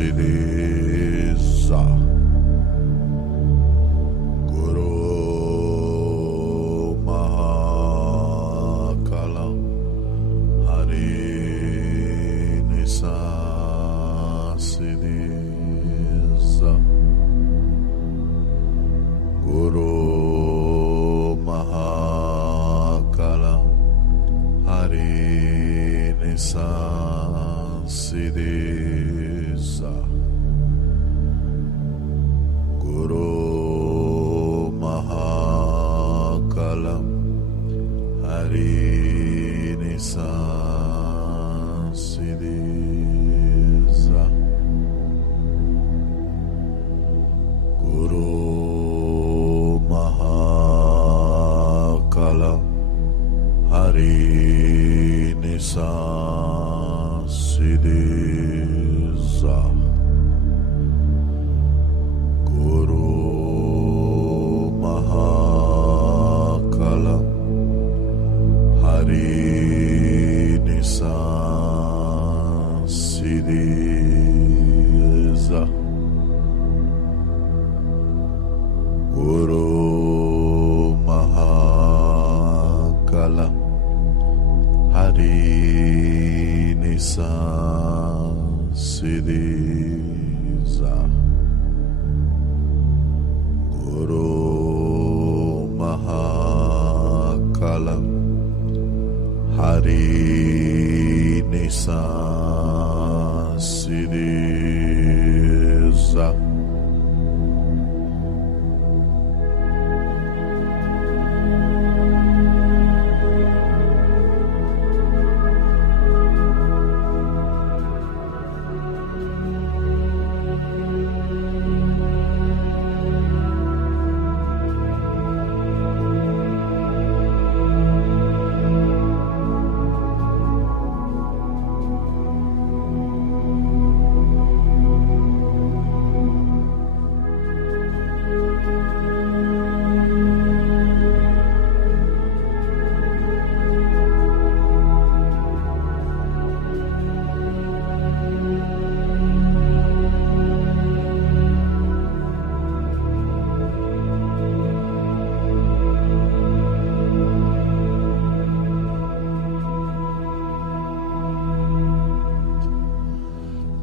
Siddhisa Guru Mahakala Hari Nisa Siddhisa Guru Mahakala Hari Nisa Siddhisa Guru Mahakala Hari Nisa Siddhisa Guru Mahakala Hari Nisa Siddhisa Guru Mahakala Hari Nisa Siddhisa Guru Mahakala Hari Nisa Siddhisa Guru Mahakala Hari Nisa Siddhisa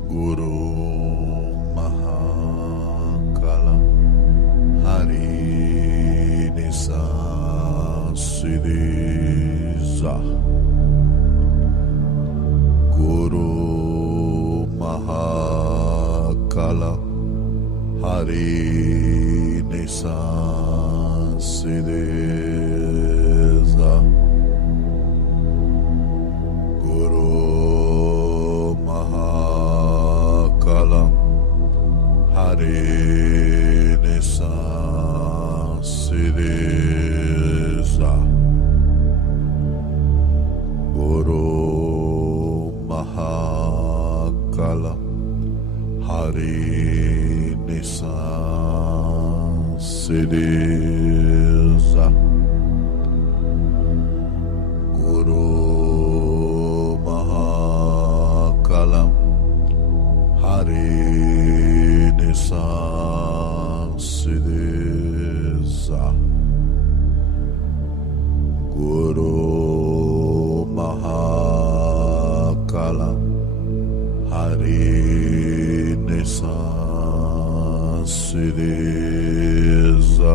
Guru Mahakala Hari Nisa Siddhisa Guru Mahakala Hari Nisa Siddhisa Guru Mahakala Hari Nisa Siddhisa Guru Mahakala Hari Nisa Siddhisa Guru Mahakala Hari Nisa Siddhisa Guru Mahakala Hari Nisa Siddhisa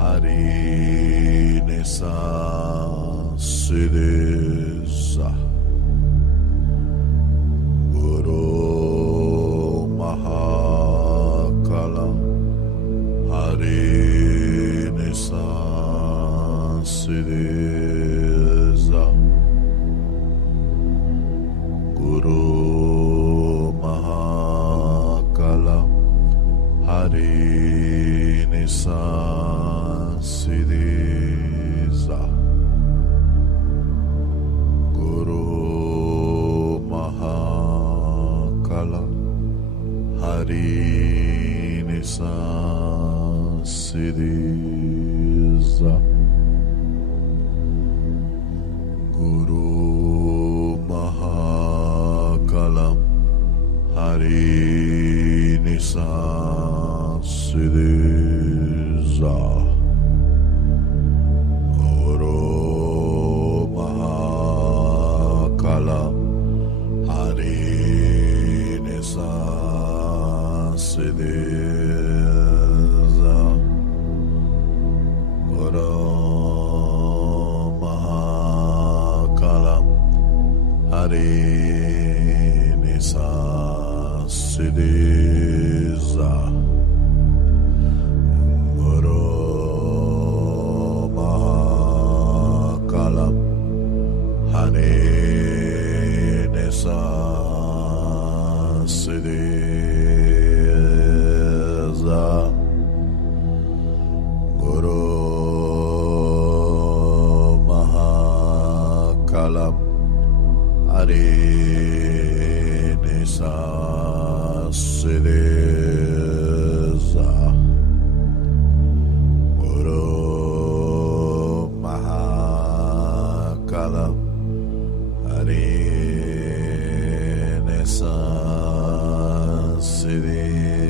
Hari Nisa Siddhisa Guru Mahakala Hari Nisa Siddhisa Guru Mahakala Hari Nisa Siddhisa Guru Mahakala Hari Nisa Siddhisa Guru Mahakala Hari Nisa Siddhisa Guru Mahakala Hari Nisa Siddhisa Guru Mahakala Hari Nisa Siddhisa Guru Mahakala Hari Nisa Siddhisa Guru Mahakala Hari Nisa Siddhisa Guru Mahakala Hari Nisa Siddhisa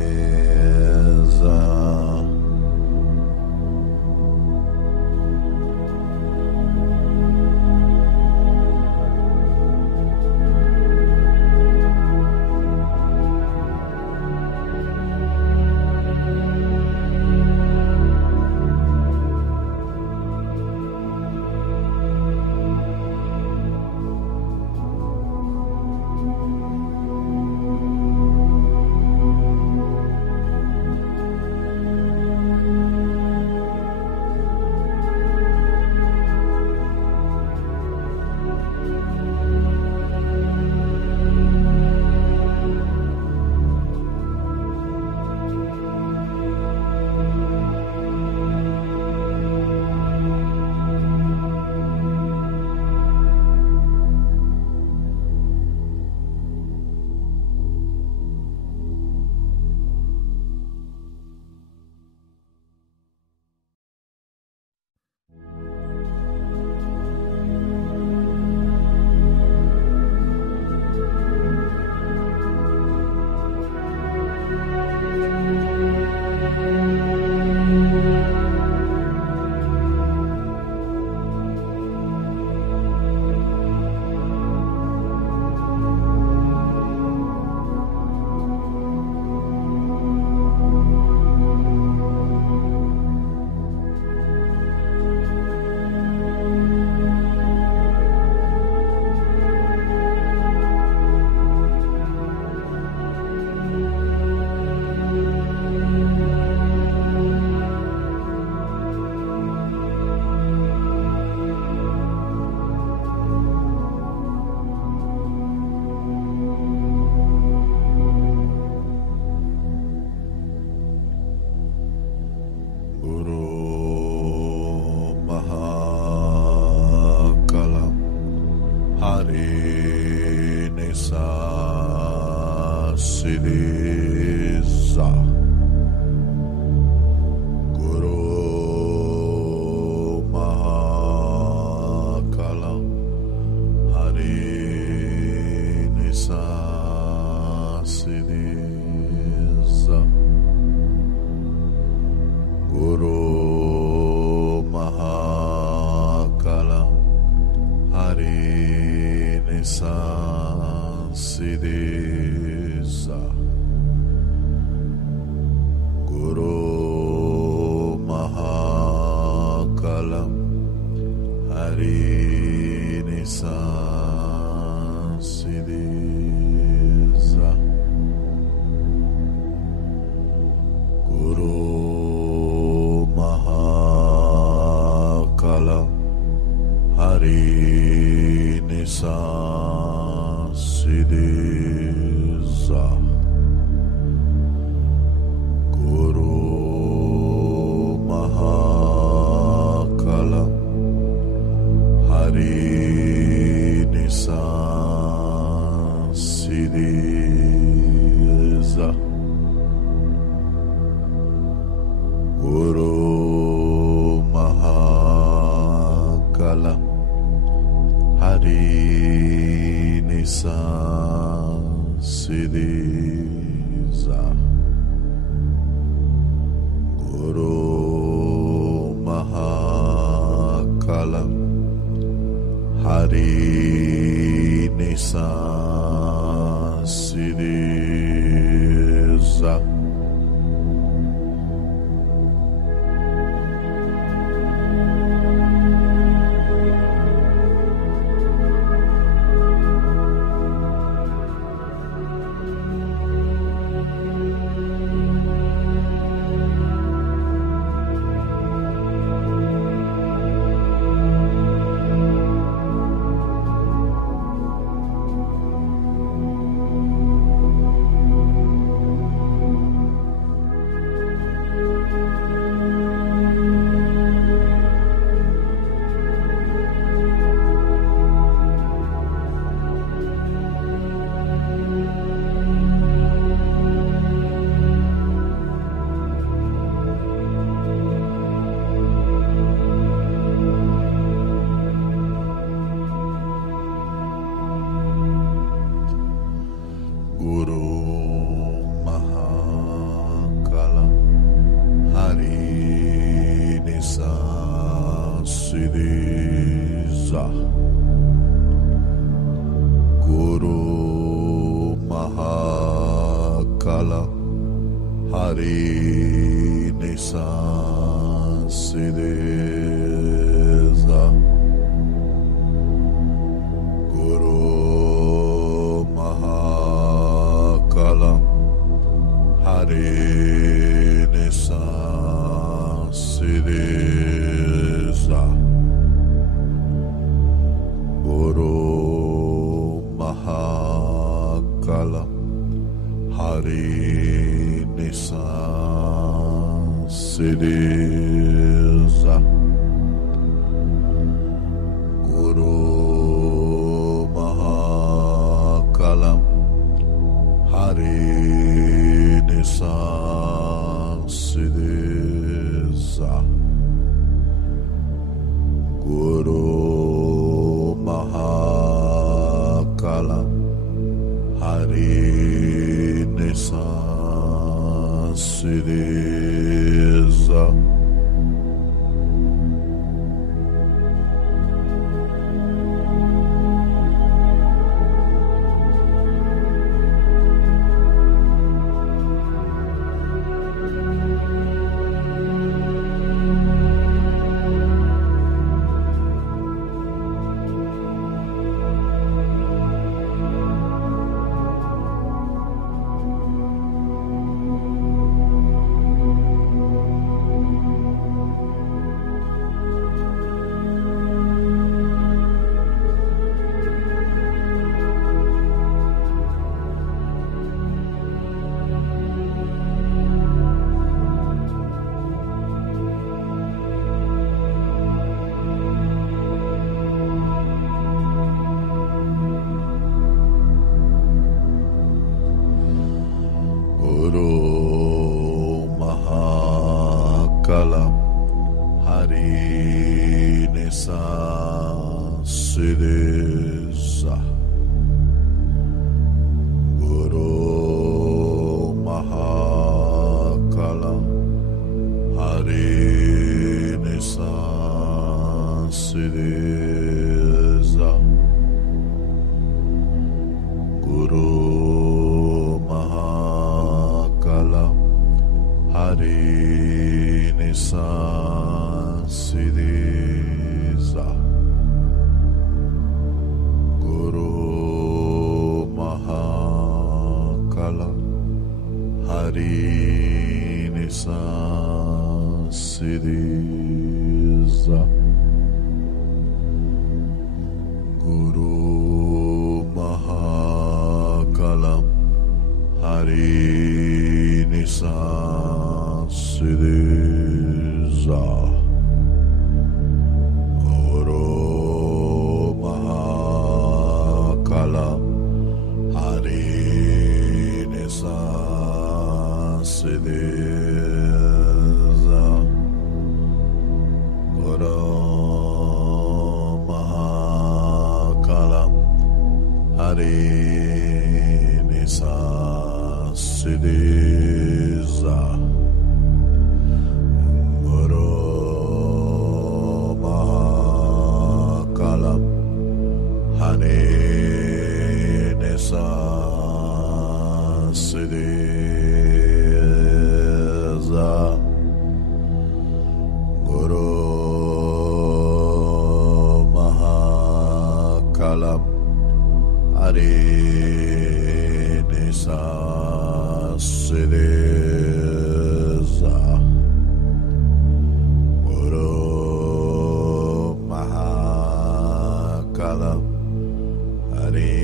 Siddhisa Guru Mahakala Hari Nisa Siddhisa Guru Mahakala Hari Nisa Siddhisa Guru Mahakala Kalam Hari Nisa Siddhiza Guru Mahakala Hari Nisa Siddhiza Guru Mahakala Hari Nisa Siddhiza Guru Mahakala Hari Nisa Siddhiza Guru Mahakala Hari Nisa Siddhiza Guru Mahakala Hari Nisa Siddhiza Guru Mahakala Hari Nisa Siddhiza Guru Mahakala Hari Nisa Siddhiza Guru Mahakala Hari Nisa Siddhiza Guru Mahakala Hari Nisa Siddhiza Guru Mahakala Hari Nisa Siddhiza Guru Mahakala Hari Nisa Siddhiza Guru Mahakala Hari Nisa Siddhiza Guru Mahakala Hari Nisa Siddhiza Siddhiza Guru Mahakalam Hari Nisa Siddhiza Guru Mahakalam Hari Nisa Siddhiza Guru Mahakalam Hari Nisa Siddhiza Guru Mahakalam Hari Nisa Siddhiza Guru Mahakalam Hari Nisa Siddhiza Guru Mahakalam Hari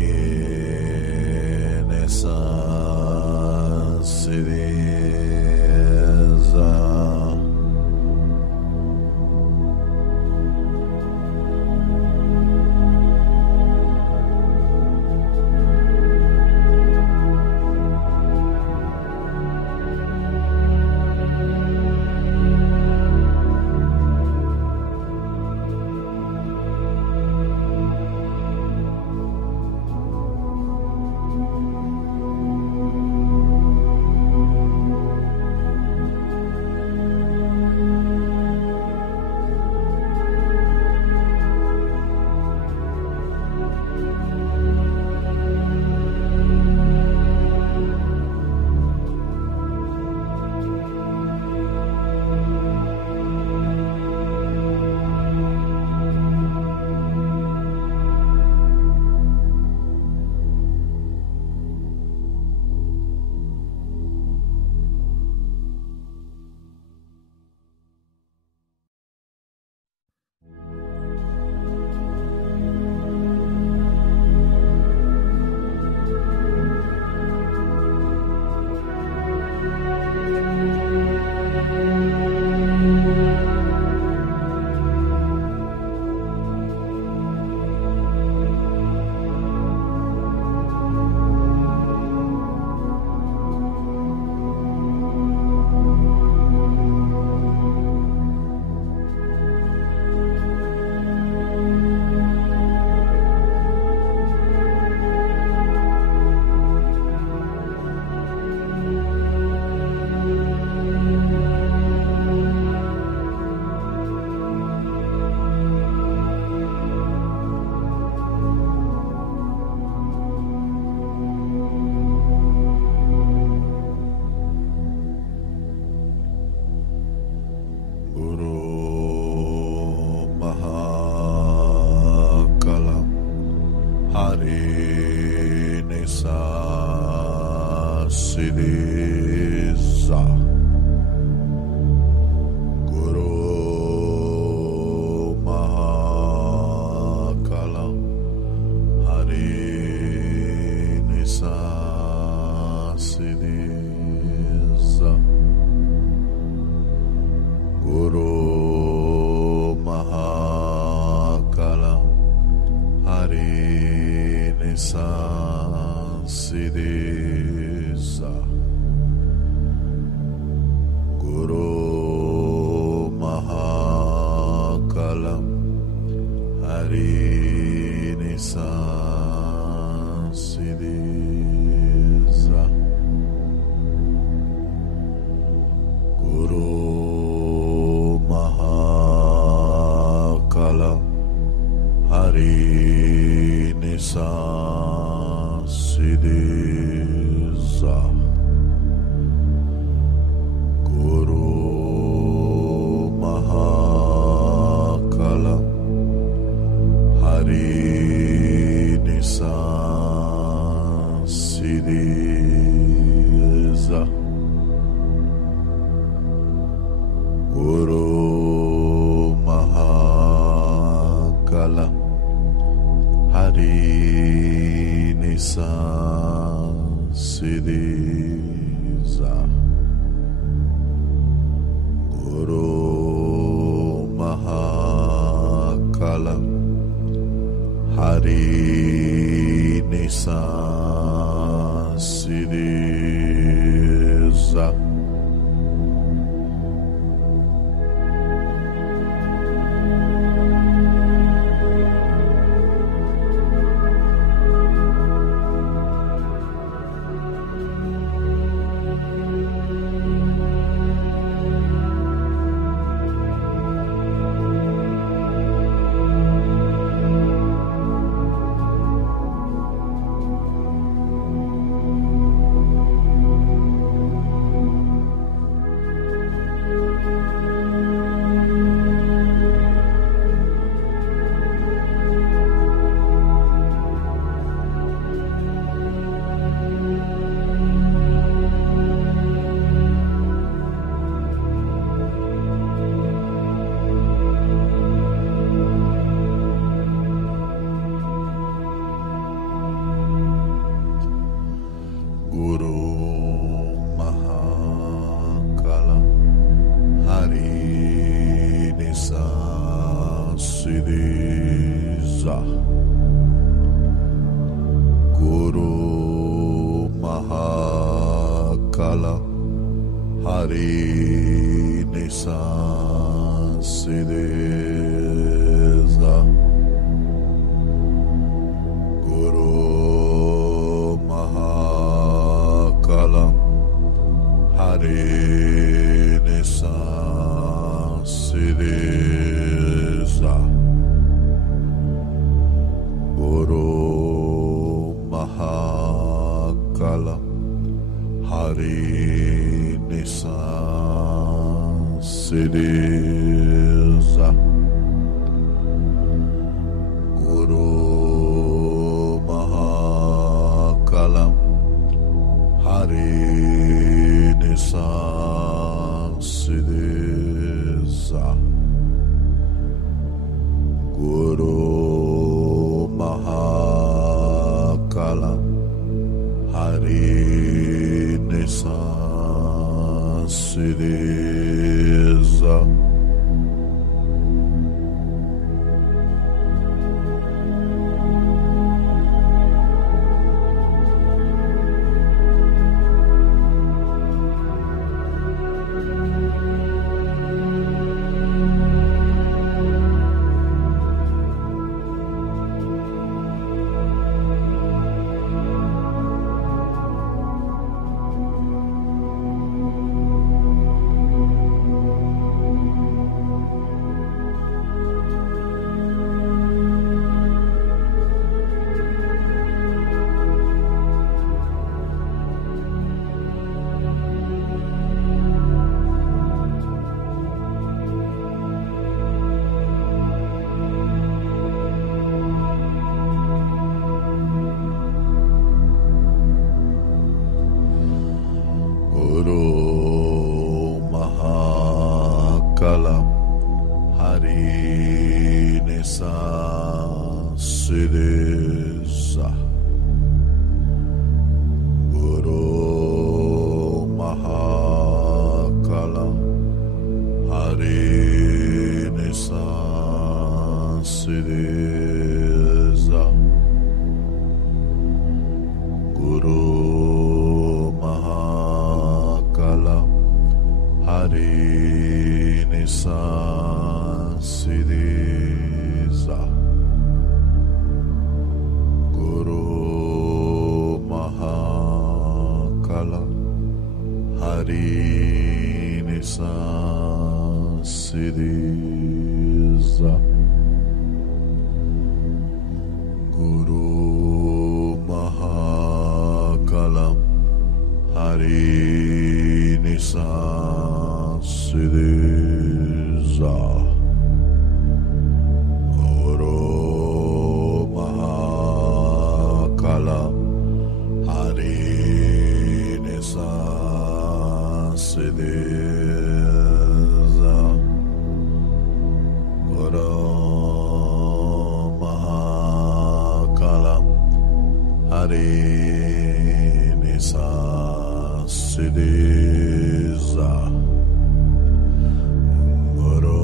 Nisa Siddhiza Hari Nisa Siddhiza Guru Mahakalam Hari Nisa Siddhiza Guru Mahakalam Hari Nisa Siddhiza Guru Mahakalam Hari Nisa Siddhiza Guru Mahakalam Hari Nisa Siddhiza Guru Mahakalam Hari Nisa Siddhiza Guru Siddhiza Guru Mahakala Hari Nisa Siddhiza Guru Mahakala Hari Nisa Siddhiza Guru Mahakala Hari Nisa Siddhiza Guru Mahakala Hari Nisa Siddhiza Guru Mahakala Hari Nisa Siddhiza Guru Mahakala Hari Nisa Siddhiza Guru Mahakala Hari Nisa Siddhiza Guru Mahakala Hari Nisa Siddhiza Guru Mahakala Hari Nisa Siddhiza Guru Mahakala Hari Nisa Siddhiza Guru Mahakala Hari Nisa Siddhiza Guru Mahakala Hari Nisa Siddhiza Guru Mahakala Hari Nisa Siddhiza Guru Mahakala Hari nisa siddhiza Guru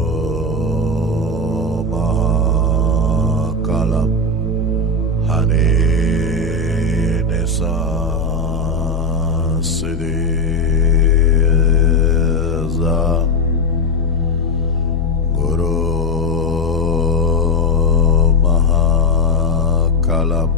Mahakalam Hari Nisa Siddhiza Guru Mahakalam